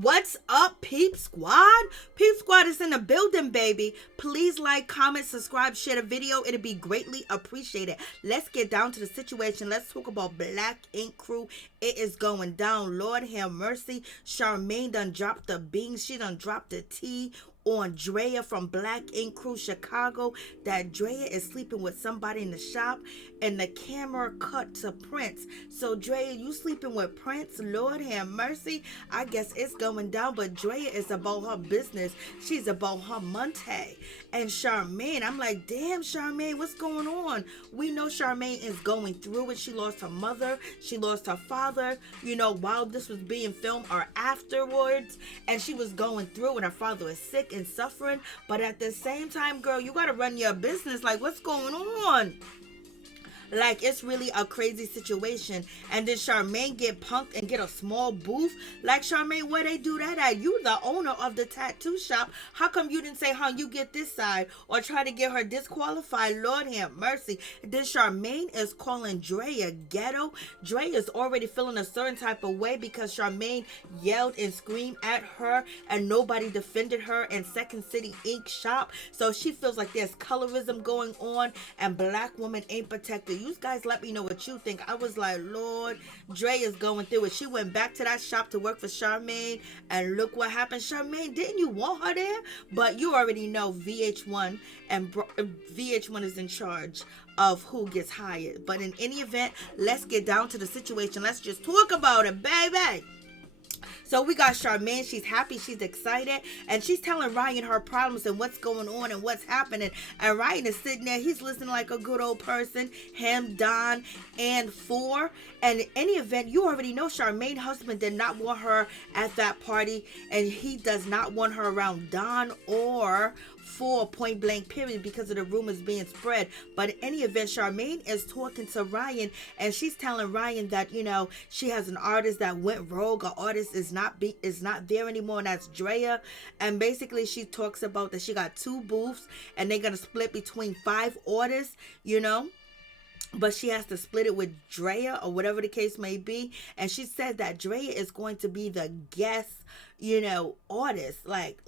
What's up, Peep Squad? Peep Squad is in the building, baby. Please like, comment, subscribe, share the video. It'd be greatly appreciated. Let's get down to the situation. Let's talk about Black Ink Crew. It is going down. Lord have mercy. Charmaine done dropped the beans. She done dropped the tea on Drea from Black Ink Crew Chicago, that Drea is sleeping with somebody in the shop, and the camera cut to Prince. So Drea, you sleeping with Prince? Lord have mercy. I guess it's going down, but Drea is about her business. She's about her money. And Charmaine, I'm like, damn, Charmaine, what's going on? We know Charmaine is going through it. She lost her mother. She lost her father, while this was being filmed or afterwards. And she was going through, and her father was sick and suffering. But at the same time, girl, you got to run your business. Like, what's going on? Like, it's really a crazy situation. And then Charmaine get punked and get a small booth. Like, Charmaine, where they do that at? You the owner of the tattoo shop. How come you didn't say, you get this side? Or try to get her disqualified? Lord have mercy. Then Charmaine is calling Drea ghetto. Drea is already feeling a certain type of way because Charmaine yelled and screamed at her and nobody defended her in Second City Ink shop. So she feels like there's colorism going on and black women ain't protected. You guys let me know what you think. I was like, Lord, Dre is going through it. She went back to that shop to work for Charmaine, and look what happened. Charmaine, didn't you want her there? But you already know VH1, and VH1 is in charge of who gets hired. But in any event, let's get down to the situation. Let's just talk about it, baby. So we got Charmaine. She's happy. She's excited. And she's telling Ryan her problems and what's going on and what's happening. And Ryan is sitting there. He's listening like a good old person. Him, Don, and Four. And in any event, you already know Charmaine's husband did not want her at that party. And he does not want her around Don or Four, point blank period, because of the rumors being spread. But in any event, Charmaine is talking to Ryan, and she's telling Ryan that she has an artist that went rogue. An artist is not there anymore, and that's Drea. And basically she talks about that she got 2 booths and they're gonna split between 5 artists, but she has to split it with Drea or whatever the case may be. And she said that Drea is going to be the guest, artist. Like,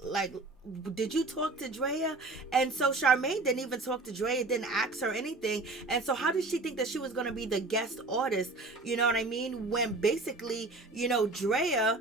did you talk to Drea? And so Charmaine didn't even talk to Drea, didn't ask her anything. And so how did she think that she was going to be the guest artist? You know what I mean? When basically, Drea,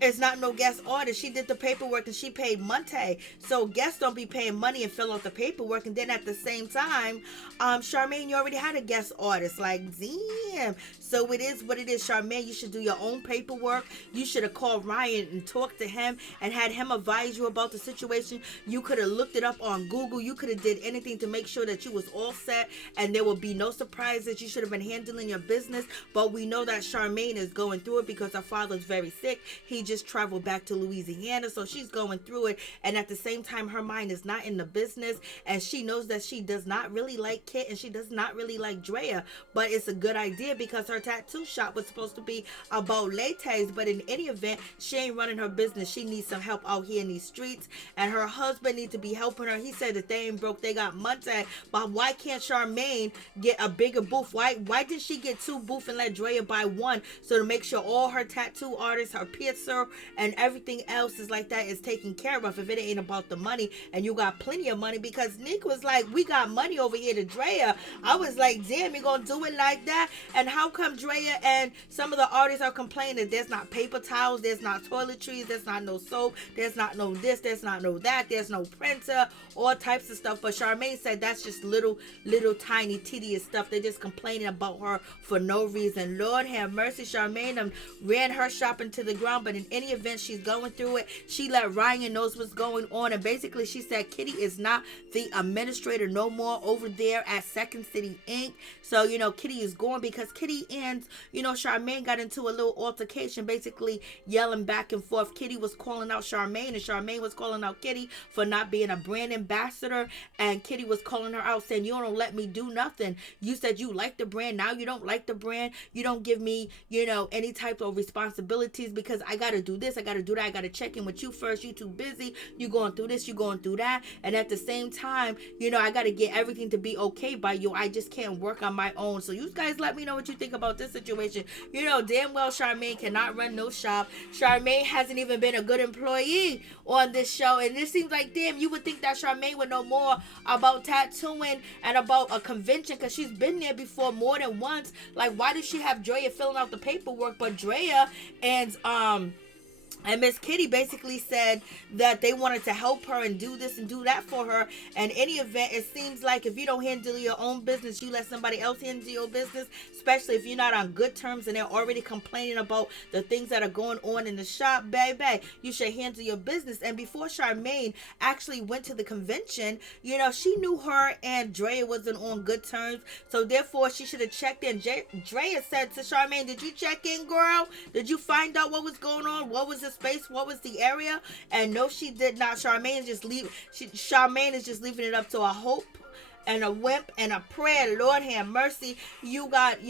it's not no guest artist. She did the paperwork and she paid Monte. So guests don't be paying money and fill out the paperwork. And then at the same time, Charmaine, you already had a guest artist. Like, damn. So it is what it is, Charmaine. You should do your own paperwork. You should have called Ryan and talked to him and had him advise you about the situation. You could have looked it up on Google. You could have did anything to make sure that you was all set and there would be no surprises. You should have been handling your business. But we know that Charmaine is going through it because her father's very sick. He just traveled back to Louisiana, so she's going through it, and at the same time her mind is not in the business, and she knows that she does not really like Kit and she does not really like Drea, but it's a good idea because her tattoo shop was supposed to be about latex. But in any event, she ain't running her business. She needs some help out here in these streets, and her husband needs to be helping her. He said that they ain't broke, they got money. But why can't Charmaine get a bigger booth? Why did she get 2 booths and let Drea buy 1, so to make sure all her tattoo artists, her piercer, and everything else is like that is taken care of if it ain't about the money and you got plenty of money? Because Nick was like, we got money over here to Drea. I was like, damn, you gonna do it like that? And how come Drea and some of the artists are complaining that there's not paper towels, there's not toiletries, there's not no soap, there's not no this, there's not no that, there's no printer, all types of stuff. But Charmaine said that's just little tiny tedious stuff. They're just complaining about her for no reason. Lord have mercy. Charmaine ran her shop into the ground, but in any event, she's going through it. She let Ryan knows what's going on, and basically she said Kitty is not the administrator no more over there at Second City Ink. So Kitty is gone because Kitty and Charmaine got into a little altercation, basically yelling back and forth. Kitty was calling out Charmaine, and Charmaine was calling out Kitty for not being a brand ambassador, and Kitty was calling her out saying, you don't let me do nothing. You said you like the brand, now you don't like the brand. You don't give me any type of responsibilities because I gotta gotta do this, I gotta do that, I gotta check in with you first, you too busy, you going through this, you going through that, and at the same time, I gotta get everything to be okay by you. I just can't work on my own. So you guys let me know what you think about this situation. Damn well Charmaine cannot run no shop. Charmaine hasn't even been a good employee on this show, and it seems like, damn, you would think that Charmaine would know more about tattooing and about a convention, because she's been there before more than once. Like, why does she have Drea filling out the paperwork, but Drea and Miss Kitty basically said that they wanted to help her and do this and do that for her. And any event, it seems like if you don't handle your own business, you let somebody else handle your business, especially if you're not on good terms and they're already complaining about the things that are going on in the shop, baby. You should handle your business. And before Charmaine actually went to the convention, she knew her and Drea wasn't on good terms. So therefore, she should have checked in. Drea said to Charmaine, did you check in, girl? Did you find out what was going on? What was the space? What was the area? And no, she did not. Charmaine is just leaving it up to a hope and a wimp and a prayer. Lord have mercy. You got,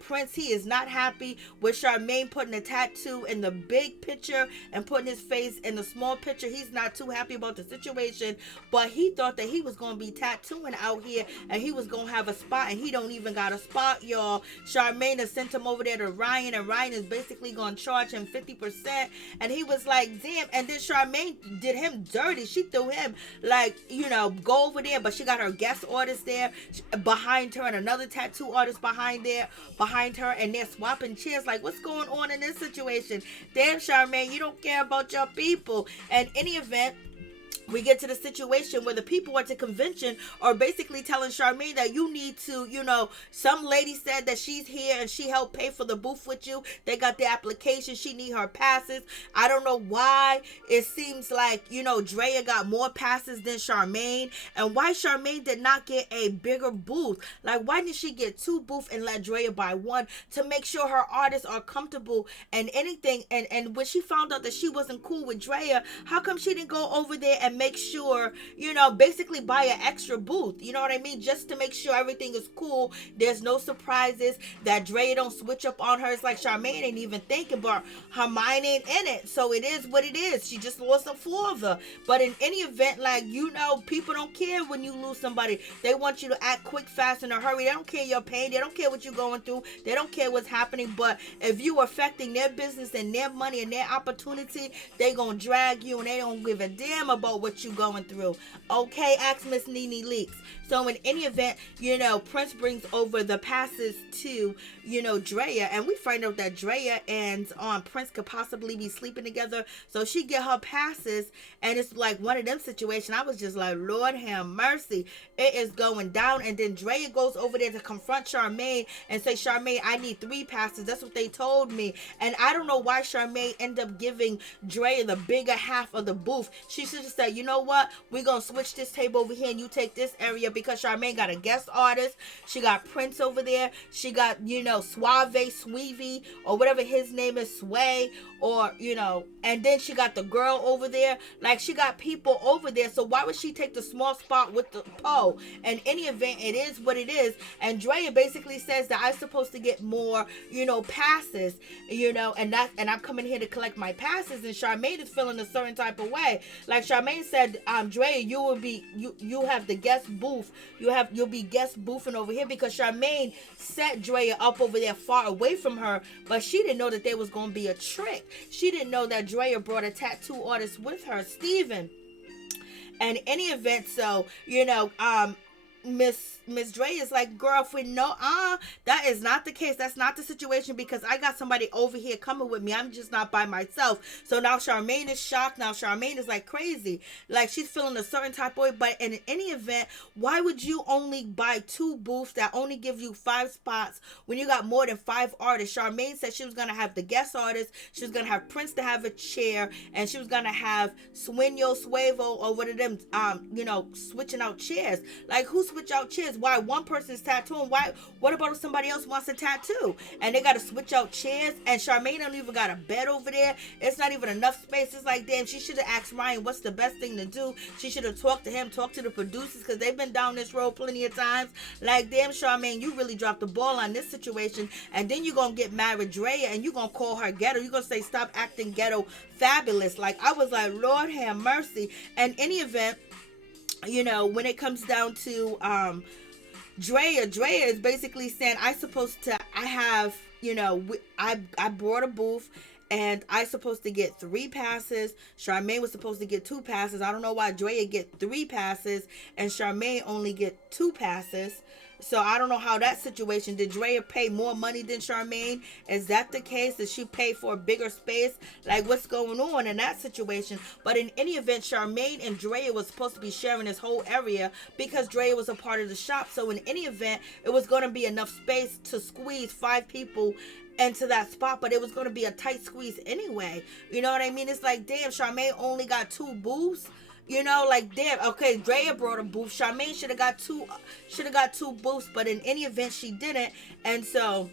Prince, he is not happy with Charmaine putting a tattoo in the big picture and putting his face in the small picture. He's not too happy about the situation, but he thought that he was going to be tattooing out here and he was going to have a spot, and he don't even got a spot, y'all. Charmaine has sent him over there to Ryan, and Ryan is basically going to charge him 50%, and he was like, damn. And then Charmaine did him dirty. She threw him like, go over there, but she got her guest order there behind her and another tattoo artist behind her, and they're swapping chairs. Like, what's going on in this situation? Damn, Charmaine, you don't care about your people. And any event, we get to the situation where the people at the convention are basically telling Charmaine that you need to, some lady said that she's here and she helped pay for the booth with you. They got the application. She need her passes. I don't know why. It seems like, Drea got more passes than Charmaine, and why Charmaine did not get a bigger booth. Like, why didn't she get 2 booths and let Drea buy 1 to make sure her artists are comfortable and anything? And when she found out that she wasn't cool with Drea, how come she didn't go over there and make sure, basically buy an extra booth, you know what I mean, just to make sure everything is cool, there's no surprises, that Drea don't switch up on her. It's like Charmaine ain't even thinking, but her mind ain't in it, so it is what it is. She just lost a father. But in any event, like, people don't care when you lose somebody. They want you to act quick, fast, in a hurry. They don't care your pain. They don't care what you're going through. They don't care what's happening. But if you are affecting their business and their money and their opportunity, they gonna drag you, and they don't give a damn about what you going through. Okay, ask Miss Nene Leakes. So in any event, Prince brings over the passes to, Drea, and we find out that Drea and Prince could possibly be sleeping together. So she get her passes, and it's like one of them situations. I was just like, Lord have mercy. It is going down. And then Drea goes over there to confront Charmaine and say, Charmaine, I need 3 passes. That's what they told me. And I don't know why Charmaine ended up giving Drea the bigger half of the booth. She should have said, you know what? We're going to switch this table over here and you take this area, because Charmaine got a guest artist. She got Prince over there. She got, Suave, Sweevy, or whatever his name is, Sway, or, and then she got the girl over there. Like, she got people over there. So why would she take the small spot with the pole? In any event, it is what it is. And Drea basically says that I'm supposed to get more, passes, and I'm coming here to collect my passes. And Charmaine is feeling a certain type of way. Like, Charmaine said, Drea, you have the guest booth. You'll be guest boothing over here, because Charmaine set Drea up over there far away from her, but she didn't know that there was going to be a trick. She didn't know that Drea brought a tattoo artist with her, Steven. And in any event, so, Miss Drea is like, girlfriend, no, that is not the case. That's not the situation, because I got somebody over here coming with me. I'm just not by myself. So now Charmaine is shocked. Now Charmaine is like crazy. Like, she's feeling a certain type of way. But in any event, why would you only buy 2 booths that only give you 5 spots when you got more than 5 artists? Charmaine said she was going to have the guest artist. She was going to have Prince to have a chair. And she was going to have Sueño, Suevo, or one of them, switching out chairs. Like, who's switch out chairs. Why one person's tattooing? Why? What about if somebody else wants a tattoo and they got to switch out chairs? And Charmaine don't even got a bed over there. It's not even enough space. It's like, damn, she should have asked Ryan what's the best thing to do. She should have talked to him, talked to the producers, because they've been down this road plenty of times. Like, damn, Charmaine, you really dropped the ball on this situation. And then you're gonna get mad with Drea and you're gonna call her ghetto. You're gonna say stop acting ghetto fabulous. Like, I was like, Lord have mercy. And any event, you know, when it comes down to Drea is basically saying I have, you know, I brought a booth and I supposed to get 3 passes. Charmaine was supposed to get 2 passes. I don't know why Drea get 3 passes and Charmaine only get 2 passes. So I don't know how that situation. Did Drea pay more money than Charmaine? Is that the case? Did she pay for a bigger space? Like, what's going on in that situation? But in any event, Charmaine and Drea was supposed to be sharing this whole area because Drea was a part of the shop. So in any event, it was going to be enough space to squeeze 5 people into that spot, but it was going to be a tight squeeze anyway. You know what I mean? It's like, damn, Charmaine only got 2 booths. You know, like, damn, okay, Drea brought a booth. Charmaine should have got two booths, but in any event, she didn't. And so,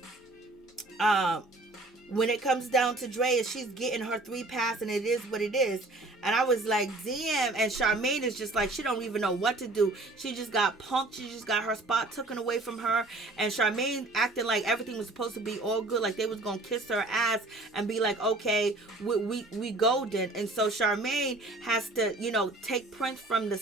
when it comes down to Drea, she's getting her 3 pass, and it is what it is. And I was like, damn. And Charmaine is just like, she don't even know what to do. She just got punked. She just got her spot taken away from her. And Charmaine acting like everything was supposed to be all good. Like they was going to kiss her ass and be like, okay, we golden. And so Charmaine has to, you know, take Prince from the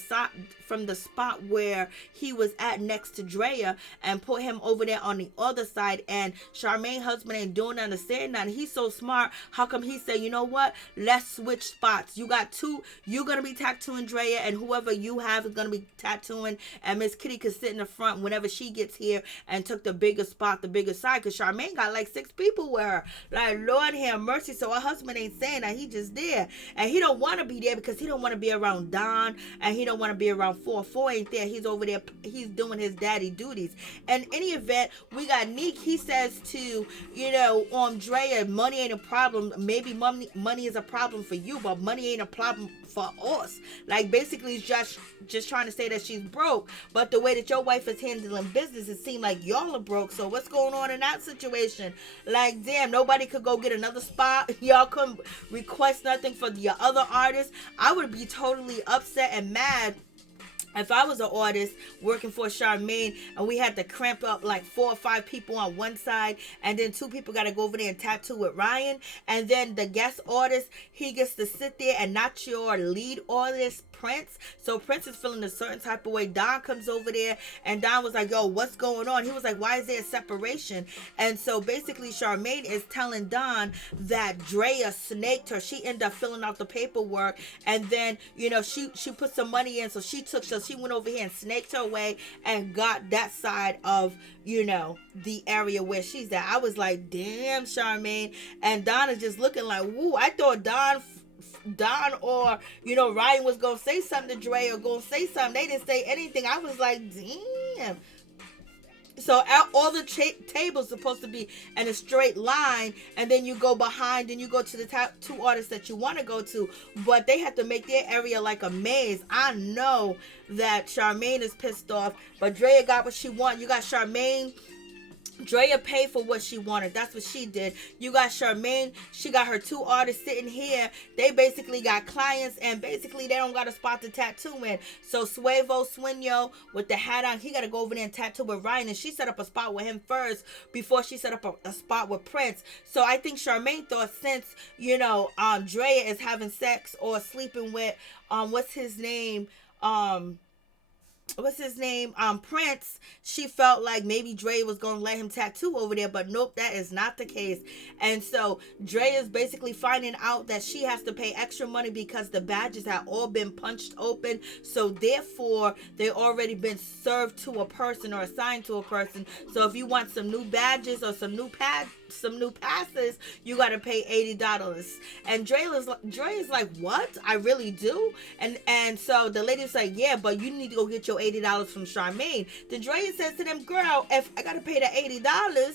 spot where he was at next to Drea and put him over there on the other side. And Charmaine husband ain't doing understand that. He's so smart. How come he said, you know what? Let's switch spots. You got 2. You're going to be tattooing Drea, and whoever you have is going to be tattooing. And Miss Kitty could sit in the front whenever she gets here and took the bigger spot, the bigger side. Because Charmaine got like 6 people with her. Like, Lord have mercy. So her husband ain't saying that. He just there. And he don't want to be there because he don't want to be around Don. And he don't want to be around 4 ain't there. He's over there. He's doing his daddy duties. And any event, we got Neek. He says to, you know, Drea, money ain't a problem. Maybe money is a problem for you, but money ain't a problem for us. Like, basically, he's just trying to say that she's broke. But the way that your wife is handling business, it seemed like y'all are broke. So what's going on in that situation? Like, damn, nobody could go get another spot. Y'all couldn't request nothing for your other artists. I would be totally upset and mad if I was an artist working for Charmaine and we had to cramp up like 4 or 5 people on one side, and then 2 people got to go over there and tattoo with Ryan, and then the guest artist, he gets to sit there and not your lead artist, Prince. So Prince is feeling a certain type of way. Don comes over there and Don was like, yo, what's going on? He was like, why is there a separation? And so basically Charmaine is telling Don that Drea snaked her. She ended up filling out the paperwork, and then, you know, she put some money in, so she went over here and snaked her way and got that side of, you know, the area where she's at. I was like, damn, Charmaine. And Don is just looking like, woo. I thought Don or, you know, Ryan was gonna say something to Dre or gonna say something. They didn't say anything. I was like, damn. So all the tables supposed to be in a straight line, and then you go behind and you go to the top 2 artists that you want to go to, but they have to make their area like a maze. I know that Charmaine is pissed off, but Drea got what she want. You got Charmaine. Drea paid for what she wanted. That's what she did. You got Charmaine. She got her 2 artists sitting here. They basically got clients, and basically they don't got a spot to tattoo in. So Sueño with the hat on, he got to go over there and tattoo with Ryan, and she set up a spot with him first before she set up a spot with Prince. So I think Charmaine thought, since, you know, Drea is having sex or sleeping with what's his name, Prince, she felt like maybe Dre was going to let him tattoo over there, but nope, that is not the case. And so Dre is basically finding out that she has to pay extra money because the badges have all been punched open, so therefore they already been served to a person or assigned to a person. So if you want some new badges or some new passes, you got to pay $80. And Dre is like, what? I really do? And so the lady's like, yeah, but you need to go get your $80 from Charmaine. Then Dre says to them, girl, if I got to pay the $80,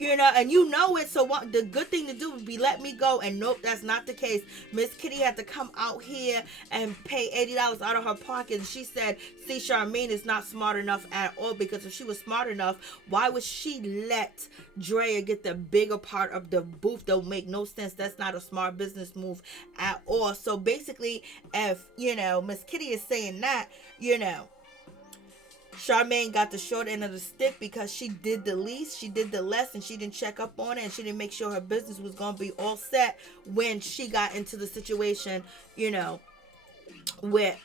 you know, and you know it. So what the good thing to do would be let me go. And nope, that's not the case. Miss Kitty had to come out here and pay $80 out of her pocket. And she said, see, Charmaine is not smart enough at all, because if she was smart enough, why would she let Drea get the bigger part of the booth? Don't make no sense. That's not a smart business move at all. So basically, if, you know, Miss Kitty is saying that, you know, Charmaine got the short end of the stick because she did the least, she did the less, and she didn't check up on it, and she didn't make sure her business was going to be all set when she got into the situation, you know, with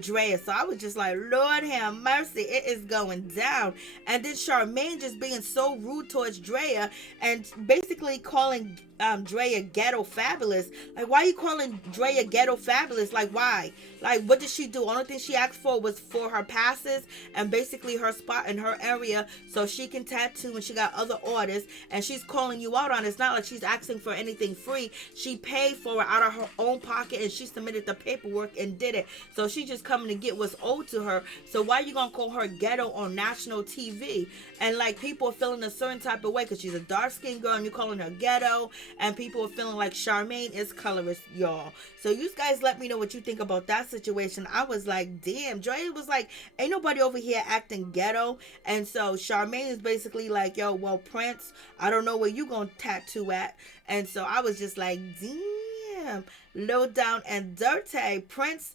Drea. So I was just like, Lord have mercy, it is going down. And then Charmaine just being so rude towards Drea and basically calling Drea ghetto fabulous. Like, why are you calling Drea ghetto fabulous? Like, why? Like, what did she do? Only thing she asked for was for her passes and basically her spot in her area so she can tattoo, and she got other orders, and she's calling you out on it. It's not like she's asking for anything free. She paid for it out of her own pocket, and she submitted the paperwork and did it. So she's just coming to get what's owed to her. So why are you gonna call her ghetto on national TV? And like, people are feeling a certain type of way because she's a dark-skinned girl and you're calling her ghetto, and people are feeling like Charmaine is colorist, y'all. So you guys let me know what you think about that situation. I was like, damn. Drea was like, ain't nobody over here acting ghetto. And so Charmaine is basically like, yo, well, Prince, I don't know where you gonna tattoo at. And so I was just like, damn, low down and dirty. Prince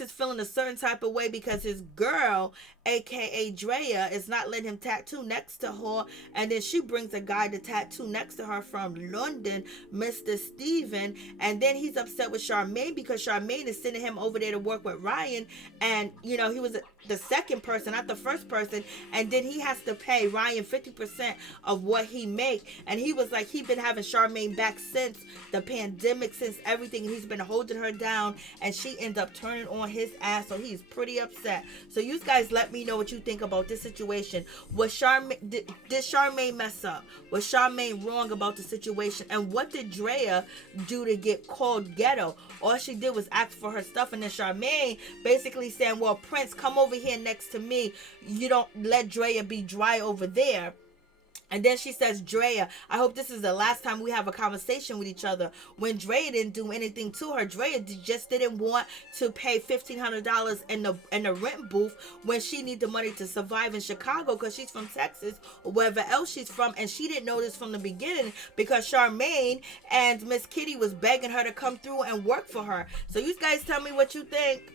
is feeling a certain type of way because his girl, aka Drea, is not letting him tattoo next to her. And then she brings a guy to tattoo next to her from London, Mr. Steven. And then he's upset with Charmaine because Charmaine is sending him over there to work with Ryan. And, you know, he was the second person, not the first person. And then he has to pay Ryan 50% of what he make. And he was like, he's been having Charmaine back since the pandemic, since everything. And he's been holding her down. And she ends up turning on his ass. So he's pretty upset. So you guys let me know what you think about this situation. Was Charmaine, did Charmaine mess up? Was Charmaine wrong about the situation? And what did Drea do to get called ghetto? All she did was ask for her stuff, and then Charmaine basically saying, well, Prince, come over here next to me. You don't let Drea be dry over there. And then she says, Drea, I hope this is the last time we have a conversation with each other. When Drea didn't do anything to her, Drea just didn't want to pay $1,500 in the rent booth when she needed the money to survive in Chicago because she's from Texas or wherever else she's from. And she didn't know this from the beginning because Charmaine and Miss Kitty was begging her to come through and work for her. So you guys tell me what you think.